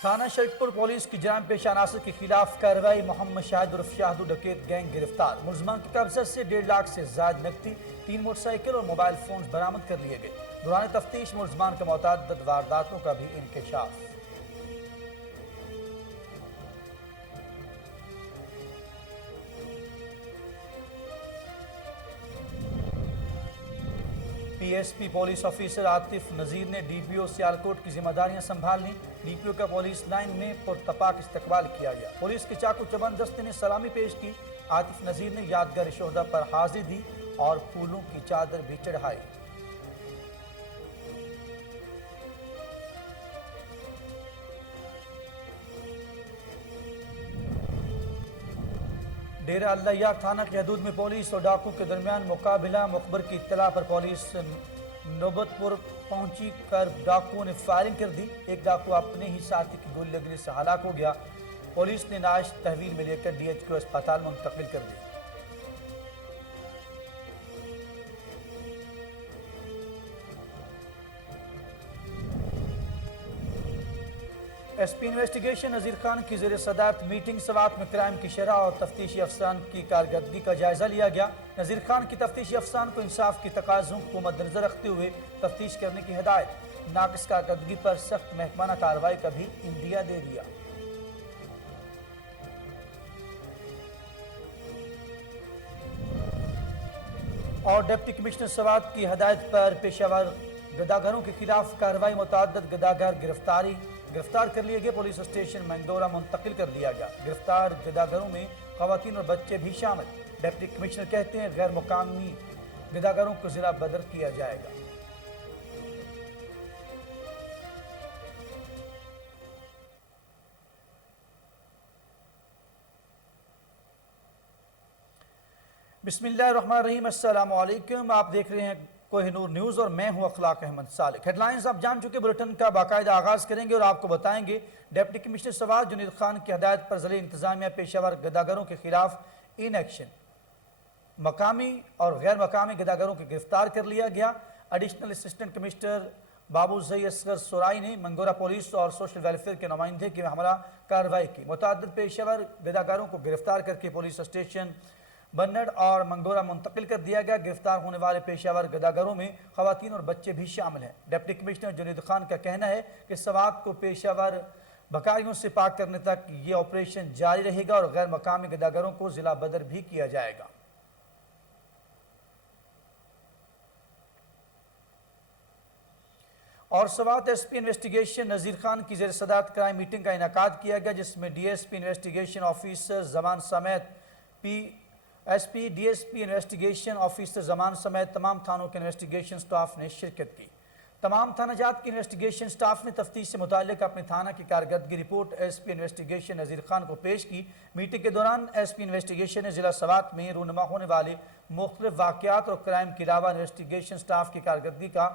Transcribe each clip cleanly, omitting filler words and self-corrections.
تھانہ شریف پور پولیس کی جرائم پیشہ عناصر کے خلاف کارروائی محمد شاہد عرف شاہدو ڈکیت گینگ گرفتار ملزمان کے قبضے سے 1.5 لاکھ سے زائد نقدی 3 موٹر سائیکل اور موبائل فونز برآمد کر لیے گئے دوران تفتیش ملزمان کے متعدد وارداتوں کا بھی انکشاف P S P police officer Atif Nazir نے ڈی پی او سیالکوٹ کی ذمہ داریاں سنبھال لیں ڈی پی او کا پولیس لائن میں پرتپاک استقبال کیا گیا پولیس کے چاقو چبند دستے نے سلامی پیش کی عاطف نذیر نے یادگار شہداء پر حاضری دی اور پھولوں کی چادر بھی چڑھائی ڈیرہ اللہ یار تھانہ کی حدود میں پولیس اور ڈاکو کے درمیان مقابلہ مخبر کی اطلاع پر پولیس نوبت پور پہنچی کر ڈاکو نے فائرنگ کر دی ایک ڈاکو اپنے ہی ساتھی کی گولی لگنے سے ہلاک ہو گیا پولیس نے نعش تحویل میں لے کر ڈی ایچ کیو اسپتال منتقل کر دی S P investigation Nazir Khan کی زیر صدارت میٹنگ سوات میں کرائم کی شرح اور تفتیشی افسران کی کارکردگی کا جائزہ لیا گیا نذیر خان کی تفتیشی افسران کو انصاف کی تقاضوں کو مد نظر رکھتے ہوئے تفتیش کرنے کی ہدایت ناقص کارکردگی پر سخت محکمانہ کارروائی کا بھی عندیہ دے دیا اور ڈپٹی کمشنر سوات کی ہدایت پر پیشہ ور گداگروں کے خلاف کارروائی متعدد گداگر گرفتار کر لیے گئے پولیس اسٹیشن منگدورہ منتقل کر دیا گیا گرفتار گداگروں میں خواتین اور بچے بھی شامل ڈپٹی کمشنر کہتے ہیں غیر مقامی گداگروں کو ضلع بدر کیا جائے گا بسم اللہ الرحمن الرحیم السلام علیکم آپ دیکھ رہے ہیں کوہ نور نیوز اور میں ہوں اخلاق احمد صالح ہیڈ لائنز آپ جان چکے بلٹن کا باقاعدہ آغاز کریں گے اور آپ کو بتائیں گے ڈپٹی کمشنر سوات جنید خان کی ہدایت پر ضلعی انتظامیہ پیشہ ور گداگروں کے خلاف ان ایکشن مقامی اور غیر مقامی گداگروں کو گرفتار کر لیا گیا ایڈیشنل اسسٹنٹ کمشنر بابو زئی اصغر سورائی نے منگورہ پولیس اور سوشل ویلفیئر کے نمائندے کی ہمراہ کارروائی کی متعدد پیشہ ور گداگروں کو گرفتار کر کے پولیس اسٹیشن بنڈ اور منگورہ منتقل کر دیا گیا گرفتار ہونے والے پیشہ ور گداگروں میں خواتین اور بچے بھی شامل ہیں ڈپٹی کمشنر جنید خان کا کہنا ہے کہ سوات کو پیشہ ور بکائیوں سے پاک کرنے تک یہ آپریشن جاری رہے گا اور غیر مقامی گداگروں کو ضلع بدر بھی کیا جائے گا اور Swat S P investigation Nazir Khan کی زیر صدارت کرائم میٹنگ کا انعقاد کیا گیا جس میں D S P investigation officer زمان سمیت S P D S P investigation officer زمان سمیت تمام تھانوں کے انویسٹیگیشن سٹاف نے شرکت کی تمام تھانہ جات کی انویسٹیگیشن سٹاف نے تفتیش سے متعلق اپنے تھانہ کی کارکردگی report S P investigation Nazir Khan کو پیش کی میٹنگ کے دوران ایس پی انویسٹیگیشن نے ضلع سوات میں رونما ہونے والے مختلف واقعات اور کرائم کے علاوہ انویسٹیگیشن سٹاف کی کارکردگی کا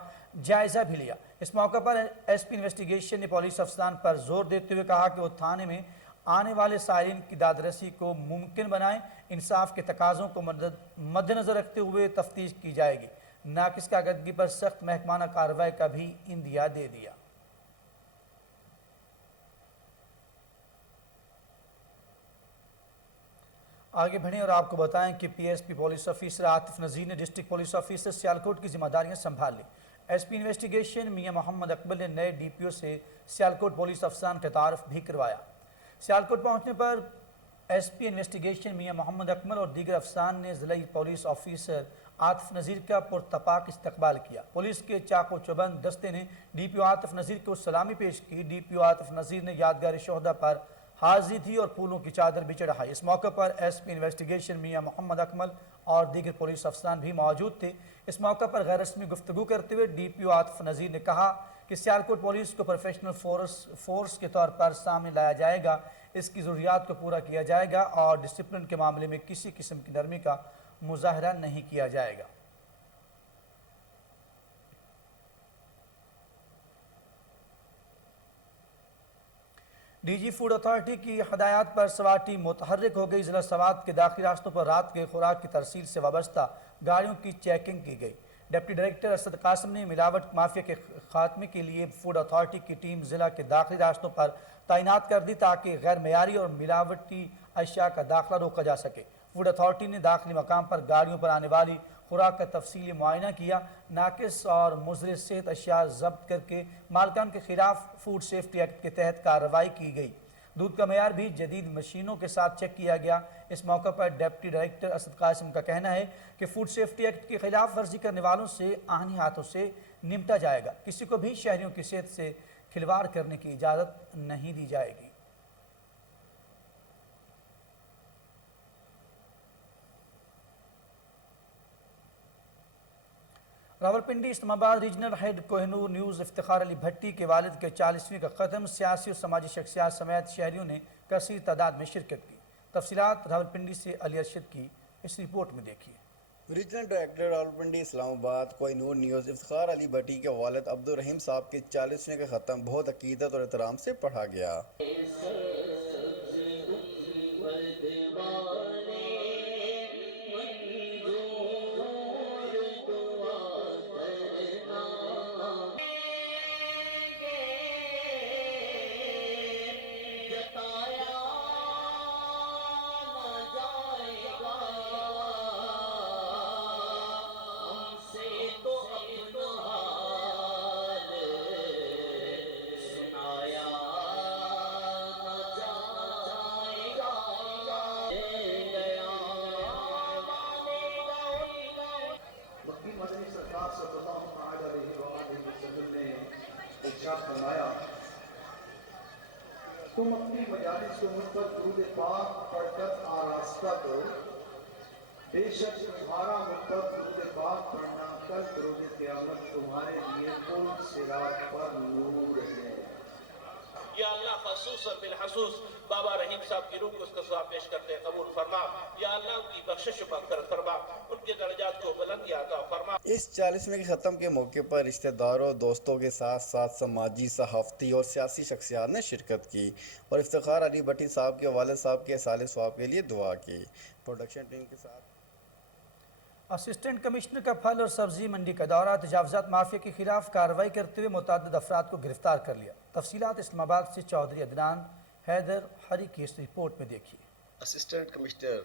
جائزہ بھی لیا اس موقع پر ایس پی انویسٹیگیشن نے پولیس افسران پر زور دیتے ہوئے کہا کہ وہ تھانے میں آنے والے سائرین کی دادرسی کو ممکن بنائیں انصاف کے تقاضوں کو مد نظر رکھتے ہوئے تفتیش کی جائے گی ناقص کارکردگی پر سخت محکمانہ کارروائی کا بھی عندیہ دے دیا آگے بڑھیں اور آپ کو بتائیں کہ P S P police officer Atif Nazir نے ڈسٹرکٹ پولیس آفیسر سیالکوٹ کی ذمہ داریاں سنبھال لی ایس پی انویسٹیگیشن میاں محمد اقبال نے نئے ڈی پی او سے سیالکوٹ پولیس افسران کا تعارف بھی کروایا سیالکوٹ پہنچنے پر ایس پی انویسٹیگیشن میاں محمد اکمل اور دیگر افسران نے ضلعی پولیس آفیسر عاطف نذیر کا پرتپاک استقبال کیا پولیس کے چاقو چبند دستے نے ڈی پی او عاطف نذیر کو سلامی پیش کی ڈی پی او عاطف نذیر نے یادگار شہداء پر حاضری دی اور پھولوں کی چادر بھی چڑھائی اس موقع پر ایس پی انویسٹیگیشن میاں محمد اکمل اور دیگر پولیس افسران بھی موجود تھے اس موقع پر غیر رسمی گفتگو کرتے ہوئے ڈی پی او عاطف نذیر نے کہا کہ سیالکوٹ پولیس کو پروفیشنل فورس کے طور پر سامنے لایا جائے گا اس کی ضروریات کو پورا کیا جائے گا اور ڈسپلن کے معاملے میں کسی قسم کی نرمی کا مظاہرہ نہیں کیا جائے گا ڈی جی فوڈ اتھارٹی کی ہدایات پر سوات ٹیم متحرک ہو گئی ضلع سوات کے داخلی راستوں پر رات کے خوراک کی ترسیل سے وابستہ گاڑیوں کی چیکنگ کی گئی ڈپٹی ڈائریکٹر اسد قاسم نے ملاوٹ مافیا کے خاتمے کے لیے فوڈ اتھارٹی کی ٹیم ضلع کے داخلی راستوں پر تعینات کر دی تاکہ غیر معیاری اور ملاوٹی اشیاء کا داخلہ روکا جا سکے۔ فوڈ اتھارٹی نے داخلی مقام پر گاڑیوں پر آنے والی خوراک کا تفصیلی معائنہ کیا، ناقص اور مضر صحت اشیاء ضبط کر کے مالکان کے خلاف فوڈ سیفٹی ایکٹ کے تحت کارروائی کی گئی۔ دودھ کا معیار بھی جدید مشینوں کے ساتھ چیک کیا گیا۔ اس موقع پر ڈپٹی ڈائریکٹر اسد قاسم کا کہنا ہے کہ فوڈ سیفٹی ایکٹ کی خلاف ورزی کرنے والوں سے آہنی ہاتھوں سے نمٹا جائے گا۔ کسی کو بھی شہریوں کی صحت سے کھلواڑ کرنے کی اجازت نہیں دی جائے گی۔ راولپنڈی اسلام آباد regional head Koh Noor news Iftikhar علی بھٹی کے والد کے 40ویں کا ختم، سیاسی اور سماجی شخصیات سمیت شہریوں نے کثیر تعداد میں شرکت کی۔ تفصیلات راولپنڈی سے علی ارشد کی اس رپورٹ میں دیکھیے۔ ریجنل ڈائریکٹر راولپنڈی اسلام آباد کوہ نور نیوز افتخار علی بھٹی کے والد عبدالرحیم صاحب کے 40ویں کا ختم بہت عقیدت اور احترام سے پڑھا گیا۔ مدنی سرکار صلی اللہ علیہ وآلہ وسلم نے ارشاد فرمایا، تم اپنی مجالس کو مجھ پر درود پاک پڑھ کر آراستہ دو، بے شک تمہارا مجھ پر درود پاک پڑھنا کل روز قیامت تمہارے لیے پل صراط پر نور ہے۔ یا اللہ خصوصاً بالخصوص بابا رحیم صاحب کی روح کو اس کا ثواب پیش کرتے قبول فرما۔ یا اللہ ان کی بخشش و مغفرت فرما، ان کے درجات کو بلندی عطا فرما۔ اس 40ویں کے ختم کے موقع پر رشتہ داروں اور دوستوں کے ساتھ ساتھ سماجی، صحافتی اور سیاسی شخصیات نے شرکت کی اور افتخار علی بھٹی صاحب کے والد صاحب کے اصالِ ثواب کے لیے دعا کی۔ پروڈکشن ٹیم کے ساتھ اسسٹنٹ کمشنر کا پھل اور سبزی منڈی کا دورہ، تجاوزات مافیا کے خلاف کارروائی کرتے ہوئے متعدد افراد کو گرفتار کر لیا۔ تفصیلات اسلام آباد سے چودھری عدنان حیدر ہری کی اس رپورٹ میں دیکھیے۔ اسسٹنٹ کمشنر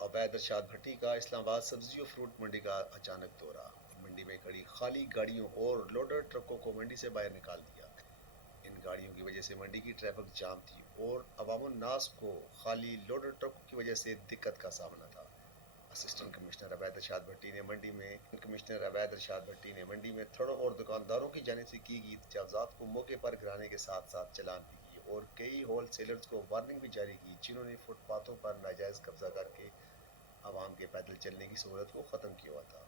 عبید ارشاد بھٹی کا اسلام آباد سبزی و فروٹ منڈی کا اچانک دورہ، منڈی میں کھڑی خالی گاڑیوں اور لوڈر ٹرکوں کو منڈی سے باہر نکال دیا۔ ان گاڑیوں کی وجہ سے منڈی کی ٹریفک جام تھی اور عوام الناس کو خالی لوڈر ٹرکوں کی وجہ سے دقت کا سامنا تھا۔ اسسٹنٹ کمشنر عبید ارشاد بھٹی نے منڈی میں تھڑوں اور دکانداروں کی جانب سے کی گئی تجاوزات کو موقع پر گرانے کے ساتھ ساتھ چلان بھی کی اور کئی ہول سیلرز کو وارننگ بھی جاری کی جنہوں نے فٹ پاتھوں پر ناجائز قبضہ کر کے عوام کے پیدل چلنے کی سہولت کو ختم کیا ہوا تھا۔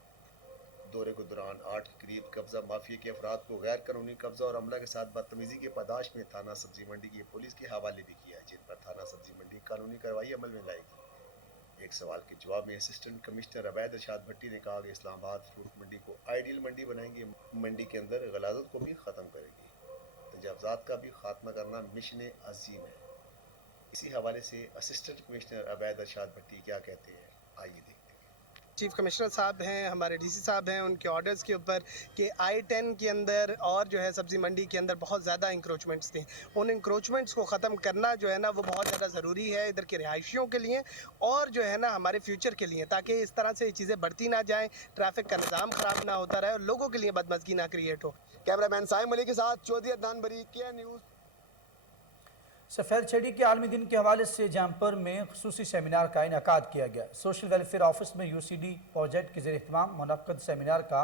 دورے کے دوران 8 کے قریب قبضہ مافیا کے افراد کو غیر قانونی قبضہ اور عملہ کے ساتھ بدتمیزی کے پاداش میں تھانہ سبزی منڈی کی پولیس کے حوالے بھی کیا، جن پر تھانہ سبزی منڈی قانونی کارروائی عمل میں لائے گی۔ ایک سوال کے جواب میں اسسٹنٹ کمشنر عبید ارشاد بھٹی نے کہا کہ اسلام آباد فروٹ منڈی کو آئیڈیل منڈی بنائیں گے، منڈی کے اندر غلاظت کو بھی ختم کرے گی، تجاوزات کا بھی خاتمہ کرنا مشن عظیم ہے۔ اسی حوالے سے اسسٹنٹ کمشنر عبید ارشاد بھٹی کیا کہتے ہیں، آئیے دیکھتے ہیں۔ چیف کمشنر صاحب ہیں، ہمارے ڈی سی صاحب ہیں، ان کے آرڈرز کے اوپر کہ I-10 کے اندر اور جو ہے سبزی منڈی کے اندر بہت زیادہ انکروچمنٹس تھے، ان انکروچمنٹس کو ختم کرنا جو ہے نا وہ بہت زیادہ ضروری ہے ادھر کے رہائشیوں کے لیے اور جو ہے نا ہمارے فیوچر کے لیے، تاکہ اس طرح سے یہ چیزیں بڑھتی نہ جائیں، ٹریفک کا نظام خراب نہ ہوتا رہے اور لوگوں کے لیے بدمزگی نہ کریٹ ہو۔ کیمرہ مین سائم علی کے ساتھ چودھری عدنان بری، KN نیوز۔ سفید چھڑی کے عالمی دن کے حوالے سے جامپور میں خصوصی سیمینار کا انعقاد کیا گیا۔ سوشل ویلفیئر آفس میں UCD پروجیکٹ کے زیر اہتمام منعقد سیمینار کا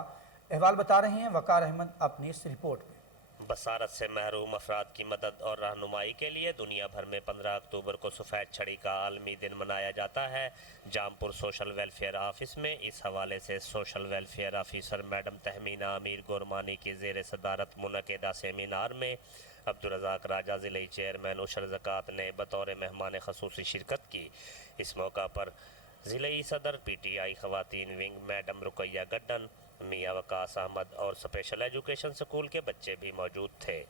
احوال بتا رہے ہیں وقار احمد اپنی اس رپورٹ میں۔ بصارت سے محروم افراد کی مدد اور رہنمائی کے لیے دنیا بھر میں 15 اکتوبر کو سفید چھڑی کا عالمی دن منایا جاتا ہے۔ جامپور سوشل ویلفیئر آفس میں اس حوالے سے social welfare officer madam Tahmina Amir Gormani کی زیر صدارت منعقدہ سیمینار میں عبدالرزاق راجہ ضلعی چیئرمین عشر زکوٰۃ نے بطور مہمان خصوصی شرکت کی۔ اس موقع پر ضلعی صدر PTI خواتین ونگ میڈم رقیہ گڈن، میاں وقاص احمد اور اسپیشل ایجوکیشن سکول کے بچے بھی موجود تھے۔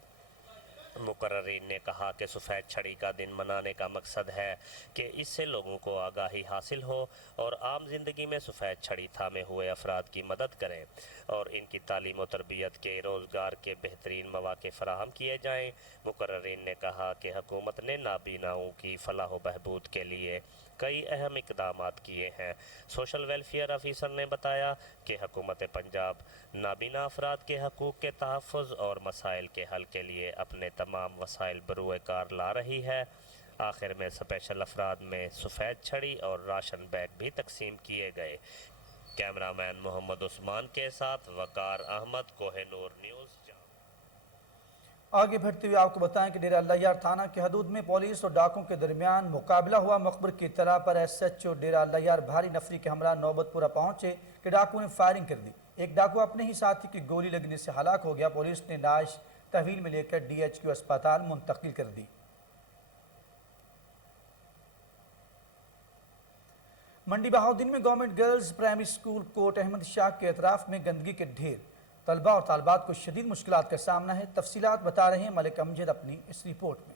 मुकर्रिरीन ने कहा कि सफ़ेद छड़ी का दिन मनाने का मकसद है कि इससे लोगों को आगाही हासिल हो और आम ज़िंदगी में सफ़ेद छड़ी थामे हुए अफराद की मदद करें और इनकी तालीम और तरबियत के रोज़गार के बेहतरीन मौक़े फ़राहम किए जाएँ। मुकर्रिरीन ने कहा कि हुकूमत ने नाबीनाओं की फलाह व बहबूद के लिए कई अहम इक़दाम किए हैं। सोशल वेलफेयर ऑफिसर ने बताया कि हुकूमत पंजाब नाबीना अफराद के हकूक़ के तहफ़्फ़ुज़ और मसाइल के हल के लिए अपने तमाम वसाइल बरूए कार ला रही है। आखिर में स्पेशल अफराद में सफ़ेद छड़ी और राशन बैग भी तकसीम किए गए। कैमरामैन मोहम्मद उस्मान के साथ वकार अहमद, कोहिनूर न्यूज़। आगे बढ़ते हुए आपको बताएं कि डेरा अल्लाह यार थाना की हदूद में पुलिस और डाकुओं के दरमियान मुकाबला हुआ। मकबर की इत्तला पर SHO डेरा अल्लाह यार भारी नफरी के हमरा नौबतपुरा पहुंचे कि डाकुओं ने फायरिंग कर दी। एक डाकू अपने ही साथी की गोली लगने से हलाक हो गया। पुलिस ने लाश तहवील में लेकर DHQ अस्पताल मुंतकिल कर दी। मंडी बहाउद्दीन में government girls primary school Kot Ahmad Shah के अतराफ में गंदगी के ढेर, तलबा और तालबात को शदीद मुश्किलात का सामना है। तफसीलात बता रहे हैं मलिक अमजद अपनी इस रिपोर्ट में।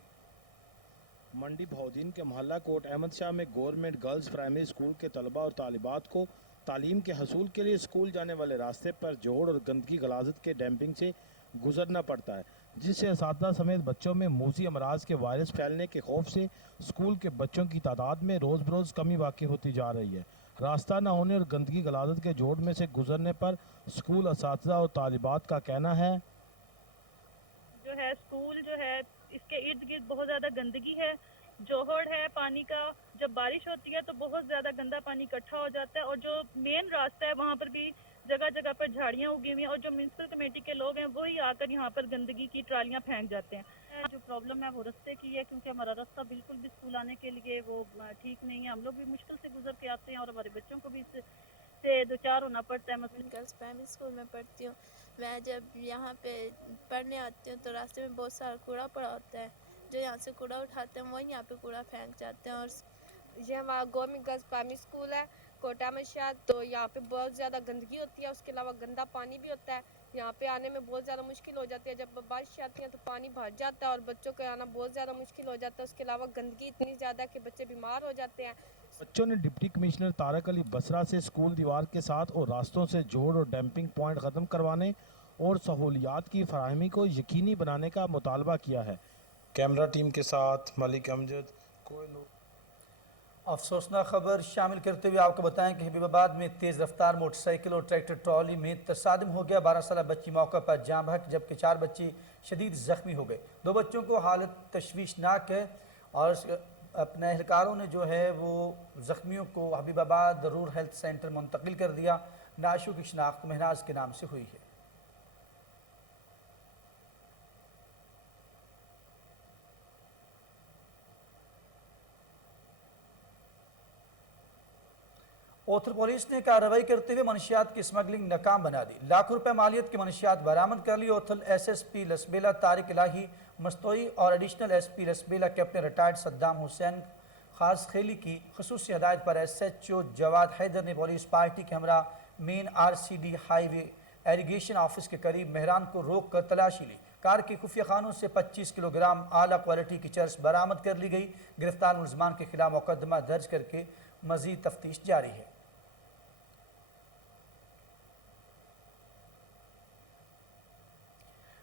मंडी बहाउद्दीन के मोहल्ला कोट अहमद शाह में गवर्नमेंट गर्ल्स प्राइमरी स्कूल के तलबा और तालिबात को तालीम के हसूल के लिए स्कूल जाने वाले रास्ते पर जोड़ और गंदगी गलाजत के डैम्पिंग से गुजरना पड़ता है, जिससे असातिज़ा समेत बच्चों में मूसी अमराज के वायरस फैलने के खौफ से स्कूल के बच्चों की तादाद में रोज़ बरोज़ कमी वाक़ई होती जा रही है। रास्ता न होने और गंदगी गलाजत के जोड़ में से गुजरने पर स्कूल असातिज़ा और तालिबात का कहना है जो है स्कूल जो है इसके इर्द गिर्द बहुत ज़्यादा गंदगी है, जोहड़ है पानी का। जब बारिश होती है तो बहुत ज़्यादा गंदा पानी इकट्ठा हो जाता है और जो मेन रास्ता है वहाँ पर भी जगह जगह पर झाड़ियाँ उगी हुई हैं और जो म्यूनसिपल कमेटी के लोग हैं वही आकर यहाँ पर गंदगी की ट्रालियाँ फेंक जाते हैं। जो प्रॉब्लम है वो रास्ते की है, क्योंकि हमारा रास्ता बिल्कुल भी स्कूल आने के लिए वो ठीक नहीं है। हम लोग भी मुश्किल से गुजर के आते हैं और हमारे बच्चों को भी इससे दो चार होना पड़ता है। मैं गर्ल्स प्राइमरी स्कूल में पढ़ती हूँ। मैं जब यहाँ पे पढ़ने आती हूँ तो रास्ते में बहुत सारा कूड़ा पड़ा होता है। जो यहाँ से कूड़ा उठाते हैं वही यहाँ पे कूड़ा फेंक जाते हैं। और ये हमारा गवर्नमेंट गर्ल्स प्राइमरी स्कूल है कोटा में शायद, तो यहाँ पे बहुत ज़्यादा गंदगी होती है। उसके अलावा गंदा पानी भी होता है। यहाँ पे आने में बहुत ज़्यादा मुश्किल हो जाती है। जब बारिश आती है तो पानी भर जाता है और बच्चों को आना बहुत ज़्यादा मुश्किल हो जाता है। उसके अलावा गंदगी इतनी ज़्यादा कि बच्चे बीमार हो जाते हैं। बच्चों ने डिप्टी कमिश्नर तारक अली बसरा से स्कूल दीवार के साथ और रास्तों से जोड़ और डैम्पिंग पॉइंट ख़त्म करवाने और सहूलियात की फराहमी को यकीनी बनाने का मुतालबा किया है। कैमरा टीम के साथ मलिक अमजद, कोहिनूर। अफसोसनाक खबर शामिल करते हुए आपको बताएं कि हबीबाबाद में तेज़ रफ्तार मोटरसाइकिल और ट्रैक्टर ट्रॉली में तसादम हो गया। 12 साल बच्ची मौके पर जाँ बहक जबकि 4 बच्चे शदीद ज़ख्मी हो गए। 2 बच्चों को हालत तशवीशनाक है और अपने एहलकारों ने जो है वो ज़ख्मियों को हबीबाबाद रूरल हेल्थ सेंटर मुंतकिल कर दिया। नाशों की शनाख्त महनाज के नाम से हुई है। ओथल पुलिस ने कार्रवाई करते हुए मनशियात की स्मगलिंग नाकाम बना दी। लाखों रुपए मालियत की मनशियात बरामद कर ली। ओथल SSP लसबेला तारिक इलाही मस्तोई और additional SP Lasbela captain retired Saddam Hussain खास खेली की खसूसी हदायत पर SHO जवाद हैदर ने पुलिस पार्टी के हमरा main RCD highway irrigation office के करीब मेहरान को रोक कर तलाशी ली। कार के खुफिया खानों से 25 किलोग्राम आला क्वालिटी की चर्स बरामद कर ली गई। गिरफ्तार मुलजमान के खिलाफ मुकदमा दर्ज करके मजीद तफ्तीश जारी है।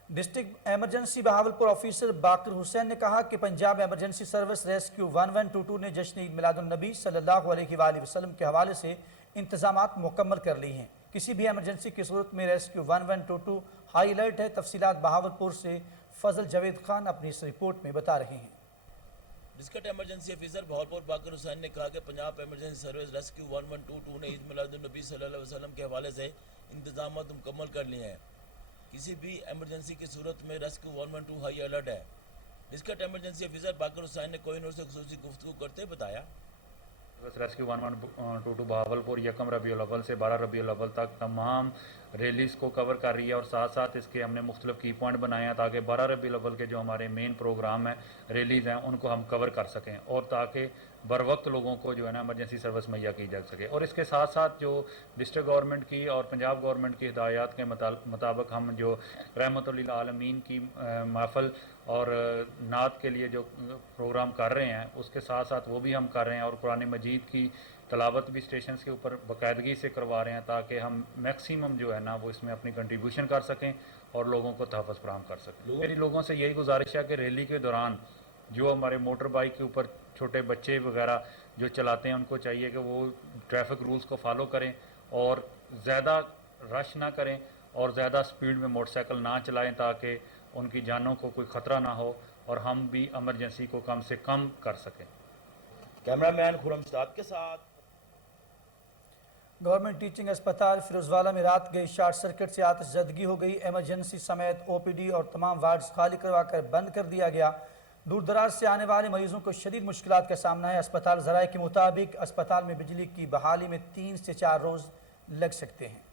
डिस्ट्रिक्ट एमरजेंसी बहावलपुर ऑफिसर बाकर हुसैन ने कहा कि पंजाब एमरजेंसी सर्विस रेस्क्यू 1122 ने जश्न ईद मिलादुन्नबी सल्लल्लाहु अलैहि वसल्लम के हवाले से इंतजामात मुकम्मल कर ली हैं। किसी भी एमरजेंसी की सूरत में रेस्क्यू 1122 हाई अलर्ट है। तफसीलात बहावलपुर से फजल जावेद खान अपनी इस रिपोर्ट में बता रहे हैं। डिस्ट्रिक्ट एमरजेंसी ऑफिसर बहावलपुर बाकर हुसैन ने कहा कि पंजाब एमरजेंसी सर्विस रेस्क्यू 1122 ने ईद मिलादुन्नबी सल्लल्लाहु अलैहि वसल्लम के हवाले से इंतजामात मुकम्मल कर लिए हैं। किसी भी एमरजेंसी की सूरत में रेस्क्यू 112 हाई अलर्ट है। डिस्ट्रिक्ट एमरजेंसी ऑफिसर बाकर हुसैन ने कोहिनूर से खुसूसी गुफ्तगू करते बताया, रेस्क्यू 1122 बहावलपुर यकम रबीउल अव्वल से 12 रबीउल अव्वल तक तमाम रैलीज़ को कवर कर रही है और साथ साथ इसके हमने मुख्तलिफ की पॉइंट बनाए हैं ताकि 12 रबीउल अव्वल के जो हमारे मेन प्रोग्राम हैं, रैलीज़ हैं, उनको हम कवर कर सकें और ताकि बर वक्त लोगों को जो है ना इमरजेंसी सर्विस मुहैया की जा सके। और इसके साथ साथ जो डिस्ट्रिक्ट गवर्नमेंट की और पंजाब गवर्नमेंट की हिदायत के मुताबिक हम जो रहमतुल्लिल आलमीन की महफिल और नात के लिए जो प्रोग्राम कर रहे हैं उसके साथ साथ वो भी हम कर रहे हैं, और कुरान मजीद की तलावत भी स्टेशन के ऊपर बाकायदगी से करवा रहे हैं ताकि हम मैक्सिमम जो है ना वो इसमें अपनी कंट्रीब्यूशन कर सकें और लोगों को तहफ़्फ़ुज़ फराहम कर सकें। मेरी लोगों से यही गुजारिश है कि रैली के दौरान जो हमारे मोटर बाइक के ऊपर छोटे बच्चे वगैरह जो चलाते हैं उनको चाहिए कि वो ट्रैफिक रूल्स को फॉलो करें और ज़्यादा रश ना करें और ज़्यादा स्पीड में मोटरसाइकिल ना चलाएं ताकि उनकी जानों को कोई ख़तरा ना हो और हम भी इमरजेंसी को कम से कम कर सकें। कैमरामैन खुरम साहब के साथ। गवर्नमेंट टीचिंग अस्पताल फिरोजवाला में रात गई शॉर्ट सर्किट से आतिशज़दगी हो गई। इमरजेंसी समेत ओपीडी और तमाम वार्ड्स खाली करवाकर बंद कर दिया गया। दूर दराज से आने वाले मरीजों को शदीद मुश्किलात का सामना है। अस्पताल ज़राए के मुताबिक अस्पताल में बिजली की बहाली में 3 से 4 रोज़ लग सकते हैं।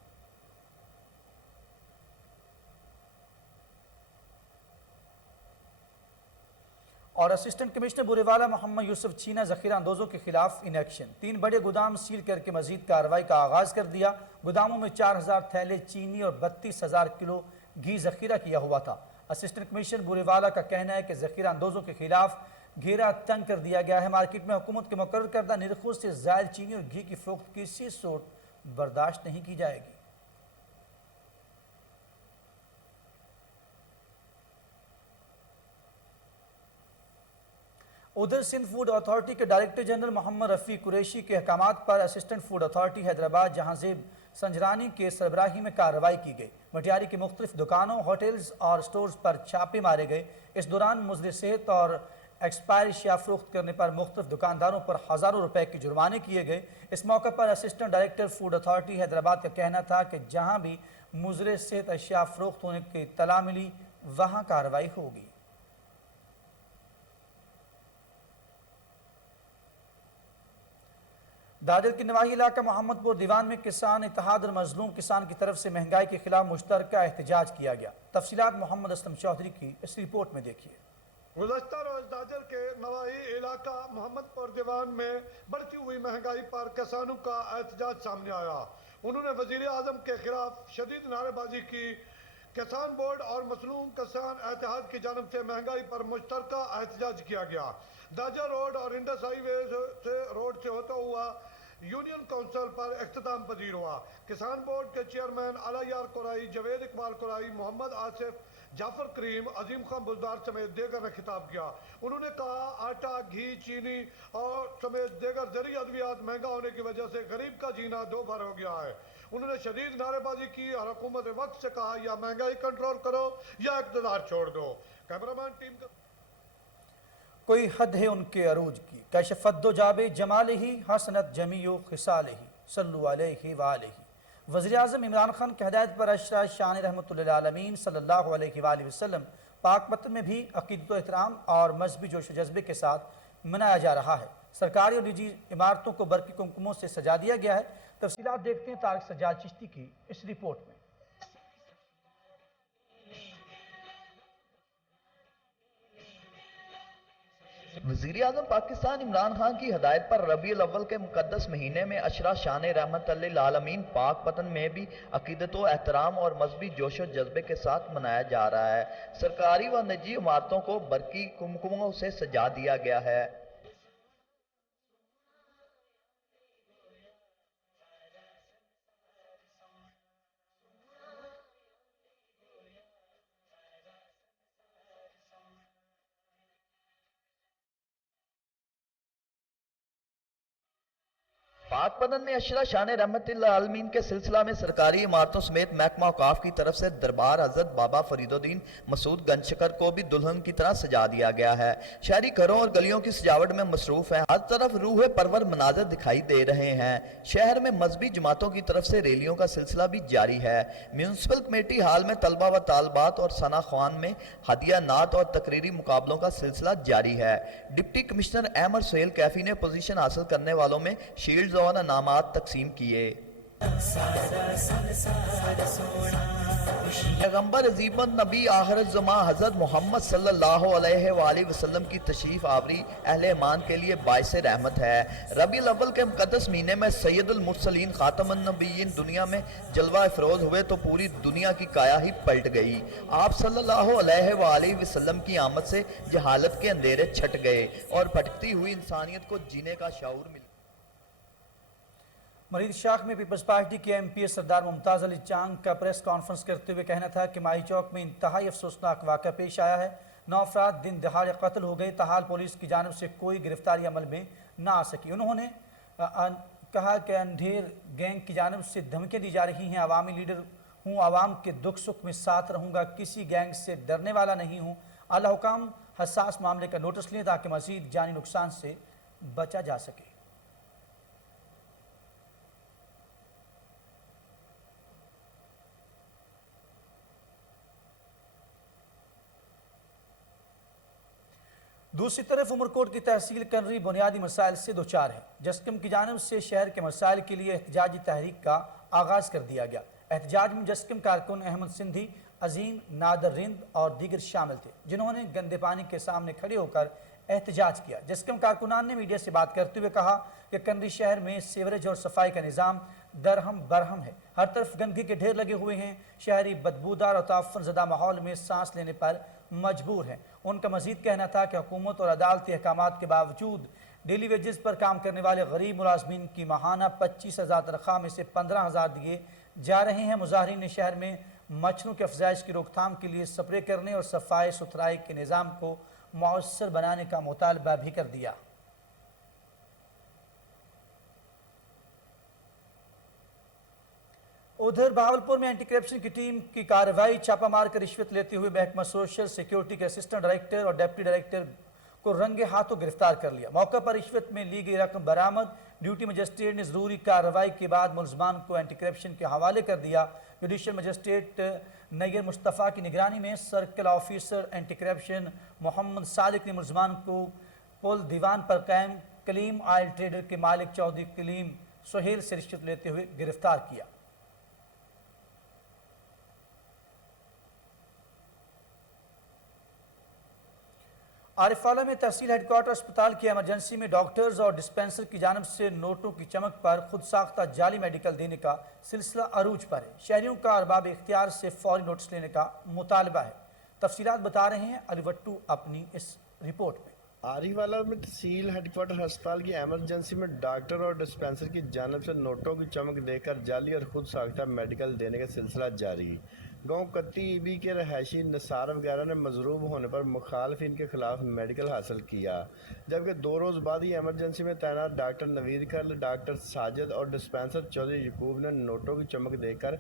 और असिस्टेंट कमिश्नर बुरेवाला मोहम्मद यूसुफ चीना ज़ख़ीरा अंदोज़ों के खिलाफ इन एक्शन। 3 बड़े गोदाम सील करके मजीद कार्रवाई का आगाज़ कर दिया। गोदामों में 4000 थैले चीनी और 32,000 किलो घी ज़ख़ीरा किया हुआ था। असिस्टेंट कमिश्नर बुरेवाला का कहना है कि ज़ख़ीरा अंदोज़ों के खिलाफ घेरा तंग कर दिया गया है। मार्केट में हुकूमत के मुकर्रर करदा निर्खों से ज़ायद चीनी और घी की फ़रोख्त किसी सूरत बर्दाश्त नहीं की जाएगी। उधर सिंध फूड अथॉरिटी के डायरेक्टर जनरल मोहम्मद रफ़ी कुरैशी के अहकामात पर assistant food authority Hyderabad Jahanzeb Sanjrani के सरबराही में कार्रवाई की गई। मटियारी की मुख्तलिफ दुकानों, होटल्स और स्टोर्स पर छापे मारे गए। इस दौरान मुज़र सेहत और एक्सपायर अशिया फरोख्त करने पर मुख्तलिफ दुकानदारों पर हज़ारों रुपए के जुर्माने किए गए। इस मौके पर assistant director food authority Hyderabad का कहना था कि जहाँ भी मुज़र सेहत अशिया फरोख्त होने की इत्तला मिली वहाँ कार्रवाई होगी। दादर के नवाही इलाका मोहम्मदपुर दीवान में किसान इत्तेहाद और मजलूम किसान की तरफ से महंगाई के खिलाफ मुश्तरका एहतजाज किया गया। तफसीलात मोहम्मद असलम चौधरी की इस रिपोर्ट में देखिए। गुज़श्ता रोज दादर के नवाही इलाका मोहम्मदपुर दीवान में बढ़ती हुई महंगाई पर किसानों का एहतजाज सामने आया। उन्होंने वज़ीर आज़म के खिलाफ शदीद नारेबाजी की। किसान बोर्ड और मसलूम किसान इत्तेहाद की जानब से महंगाई पर मुश्तरका एहतजाज किया गया। दादर रोड और इंडस हाईवे से रोड से होता हुआ यूनियन काउंसिल पर इख्तिताम पजीर हुआ। किसान बोर्ड के चेयरमैन अलायार कुराई, जवेद इकबाल कुराई, मोहम्मद आसिफ, जाफर करीम, अजीम खान बुजदार समेत देगर ने खिताब किया। उन्होंने कहा आटा, घी, चीनी और समेत देगर ज़रूरी अद्वियात महंगा होने की वजह से गरीब का जीना दो बार हो गया है। उन्होंने शदीद नारेबाजी की और हुकूमत वक्त से कहा या महंगाई कंट्रोल करो या इक़्तिदार छोड़ दो। कैमरामैन टीम का कोई हद है उनके अरूज की, कशफ़द्दो जाबे जमाल ही हसनत जमीयो खिसाल ही सल्लु अलैहि व आलिहि। वज़ीर आज़म इमरान खान की हदायत पर अशरा शान रहमतुल्लिल आलमीन सल्लल्लाहु अलैहि व वसल्लम पाक पत्तन में भी अक़ीदत व एहतराम और मजहबी जोश जज्बे के साथ मनाया जा रहा है। सरकारी और निजी इमारतों को बरक़ी कुमकुमों से सजा दिया गया है। तफसीलात देखते हैं तारिक सज्जाद चिश्ती की इस रिपोर्ट में। वज़ीर आज़म पाकिस्तान इमरान खान की हदायत पर रबीउल अव्वल के मुक़द्दस महीने में अशरा शान रहमतुल्लिल आलमीन पाक पतन में भी अक़ीदत व एहतराम और मजहबी जोश व जज्बे के साथ मनाया जा रहा है। सरकारी व निजी इमारतों को बरक़ी कुमकुमों से सजा दिया गया है। पाक पतन में अशरा शान रहमतुल्लिल आलमीन के सिलसिला में सरकारी इमारतों समेत महकमा औकाफ की तरफ से दरबार हजरत बाबा फरीदुद्दीन मसूद गंजशकर को भी दुल्हन की तरह सजा दिया गया है। शहरी घरों और गलियों की सजावट में मसरूफ है। हर तरफ रूह परवर मनाजर दिखाई दे रहे हैं। शहर में मजहबी जमातों की तरफ से रैलियों का सिलसिला भी जारी है। म्यूनसिपल कमेटी हाल में तलबा व तालबात और सना ख्वान में हदिया नात और तकरीरी मुकाबलों का सिलसिला जारी है। डिप्टी कमिश्नर अहमद सुहेल कैफी ने पोजीशन हासिल करने वालों में शील्ड और अनामात तकसीम किए। पैगम्बर अजीमत नबी आखिरत ज़मा हज़रत मोहम्मद सल्लल्लाहु अलैहि वसल्लम की तशरीफ आवरी अहले ईमान के लिए बाइस रहमत है। रबीउल अव्वल के मुक़द्दस महीने में सैयदुल मुरसलीन खातमुन नबिय्यीन दुनिया में जलवा अफरोज हुए तो पूरी दुनिया की काया ही पलट गई। आप सल्लल्लाहु अलैहि वसल्लम की आमद से जहालत के अंधेरे छट गए और भटकती हुई इंसानियत को जीने का शऊर मिला। मरीद शाख में पीपल्स पार्टी के एमपी सरदार मुमताज़ अली चांग का प्रेस कॉन्फ्रेंस करते हुए कहना था कि माही चौक में इंतहाई अफसोसनाक वाक़ा पेश आया है। 9 अफराद दिन दहाड़े कत्ल हो गए, ताहाल पुलिस की जानब से कोई गिरफ्तारी अमल में ना आ सकी। उन्होंने कहा कि अंधेर गैंग की जानब से धमकियाँ दी जा रही हैं। अवामी लीडर हूँ, आवाम के दुख सुख में साथ रहूँगा, किसी गैंग से डरने वाला नहीं हूँ। आला हुकाम हसास मामले का नोटिस लें ताकि मज़ीद जानी नुकसान से बचा जा सके। दूसरी तरफ उमरकोट की तहसील कनरी बुनियादी मसाइल से दो चार है। जस्कम की जानब से शहर के मसाइल के लिए एहतजाजी तहरीक का आगाज़ कर दिया गया। एहतजाज में जस्कम कारकुन अहमद सिंधी, अजीम, नादर रिंद और दीगर शामिल थे, जिन्होंने गंदे पानी के सामने खड़े होकर एहतजाज किया। जस्कम कारकुनान ने मीडिया से बात करते हुए कहा कि कनरी शहर में सीवरेज और सफाई का निज़ाम दरहम बरहम है, हर तरफ गंदगी के ढेर लगे हुए हैं। शहरी बदबूदार और ताफ़ुन ज़दा माहौल में सांस लेने पर मजबूर हैं। उनका मजीद कहना था कि हुकूमत और अदालती अहकामात के बावजूद डेली वेजेस पर काम करने वाले गरीब मुलाजमीन की माहाना 25,000 तनख्वाह में से 15,000 दिए जा रहे हैं। मुजाहिरीन ने शहर में मच्छरों की अफजाइश की रोकथाम के लिए स्प्रे करने और सफाई सुथराई के निज़ाम को मौसर बनाने का मुतालबा भी कर दिया। उधर बहावलपुर में एंटी करप्शन की टीम की कार्रवाई, छापा मारकर रिश्वत लेते हुए महकमा सोशल सिक्योरिटी के असिस्टेंट डायरेक्टर और डिप्टी डायरेक्टर को रंगे हाथों गिरफ्तार कर लिया। मौके पर रिश्वत में ली गई रकम बरामद। ड्यूटी मजिस्ट्रेट ने जरूरी कार्रवाई के बाद मुलजमान को एंटी करप्शन के हवाले कर दिया। जुडिशल मजिस्ट्रेट नैयर मुस्तफ़ा की निगरानी में circle officer anti corruption Mohammad Sadiq ने मुलजमान को पुल दीवान पर कायम कलीम ऑयल ट्रेडर के मालिक चौधरी कलीम सोहेल से रिश्वत लेते हुए गिरफ्तार किया। आरिफाला में तहसील हेडक्वार्टर अस्पताल की एमरजेंसी में डॉक्टर्स और डिस्पेंसर की जानब से नोटों की चमक पर खुद साख्ता जाली मेडिकल देने का सिलसिला अरूज पर है। शहरियों का अरबाब इख्तियार से फौरी नोटिस लेने का मुतालबा है। तफसीलात बता रहे हैं अलीवट्टू अपनी इस रिपोर्ट में। आरिफाला में तहसील हेडक्वार्टर अस्पताल की एमरजेंसी में डॉक्टर और डिस्पेंसर की जानब से नोटों की चमक देकर जाली और खुद साख्ता मेडिकल देने का सिलसिला जारी। गांव कत्ती ईबी के रहायशी निसार वगैरह ने मजरूब होने पर मुखालफिन के खिलाफ मेडिकल हासिल किया, जबकि 2 रोज़ बाद ही एमरजेंसी में तैनात डॉक्टर नवीद खल, डॉक्टर साजिद और डिस्पेंसर चौधरी यकूब ने नोटों की चमक देकर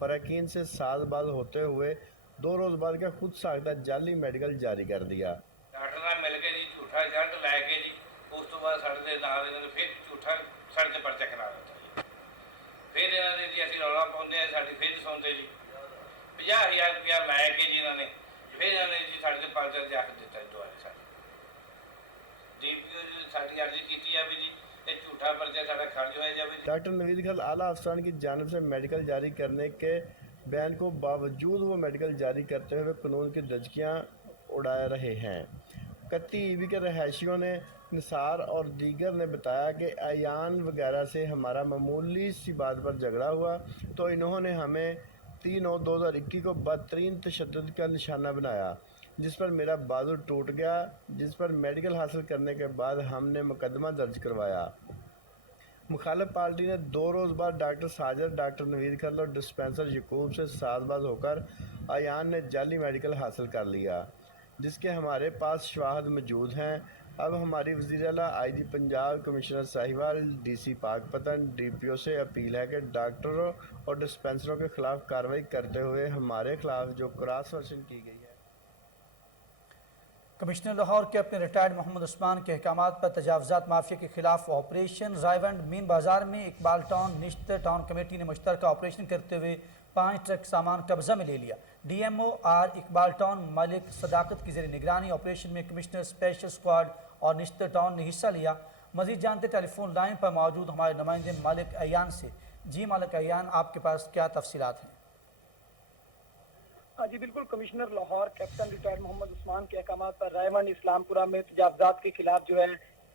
फ़राकीन से साजबाज होते हुए 2 रोज़ बाद का खुद साख्ता जाली मेडिकल जारी कर दिया। डॉक्टर नाल मिल के जी झूठा रिजल्ट लैके जी उस तो बाद साढ़े नाल इन्होंने फिर झूठा साढ़े पर्चा करा दिता जी। फिर इन्होंने जी असीं रौला पाउंदे साडी फिर सुनते जी 50,000 रुपया लैके जी इन्होंने फिर इन्होंने जी साढ़े पर्चा लिख दिता दोबारा साढ़े डीपीओ जी साडी अर्जी की जाए जी ये झूठा पर्चा साढ़ा खारिज हो जाए। डॉक्टर नवीद खल आला अफसरान की जानब से मेडिकल जारी करने के बयान को बावजूद वो मेडिकल जारी करते हुए कानून की दजकियाँ उड़ा रहे हैं। कत्ती ईबी के रहायशियों ने निसार और दीगर ने बताया कि अयान वगैरह से हमारा मामूली सी बात पर झगड़ा हुआ तो इन्होंने हमें 3/9/2021 को बदतरीन तशद्दुद का निशाना बनाया, जिस पर मेरा बाजू टूट गया, जिस पर मेडिकल हासिल करने के बाद हमने मुकदमा दर्ज करवाया। मुखालिफ पार्टी ने 2 रोज़ बाद डॉक्टर साजिद, डॉक्टर नवीद खल और डिस्पेंसर यकूब से साजबाज होकर अयान ने जाली मेडिकल हासिल कर लिया, जिसके हमारे पास शवाहद मौजूद हैं। अब हमारी वज़ीर आला IG Punjab, commissioner Sahiwal, DC Pakpattan, DPO से अपील है कि डॉक्टरों और डिस्पेंसरों के खिलाफ कार्रवाई करते हुए हमारे खिलाफ जो क्रॉस वर्जिंग की गई है। कमिश्नर लाहौर के अपने रिटायर्ड मोहम्मद उस्मान के अहकामात पर तजावज़ात माफिया के खिलाफ ऑपरेशन रायवंड मीन बाजार में इकबाल टाउन निश्त टाउन कमेटी ने मुश्तरका ऑपरेशन करते हुए 5 ट्रक सामान कब्जा में ले लिया। DMO आर इकबाल टाउन मलिक सदाकत की ज़ेर निगरानी ऑपरेशन में कमिश्नर स्पेशल स्क्वाड और निश्त टाउन ने हिस्सा लिया। मजीद जानते टेलीफोन लाइन पर मौजूद हमारे नुमाइंदे मलिक अयान से जी मालिक अयान, आपके पास क्या तफसीलात हैं? जी बिल्कुल, commissioner Lahore captain retired Mohammad Usman के अहकामात पर रायमंड इस्लामपुरा में तजावजात के खिलाफ जो है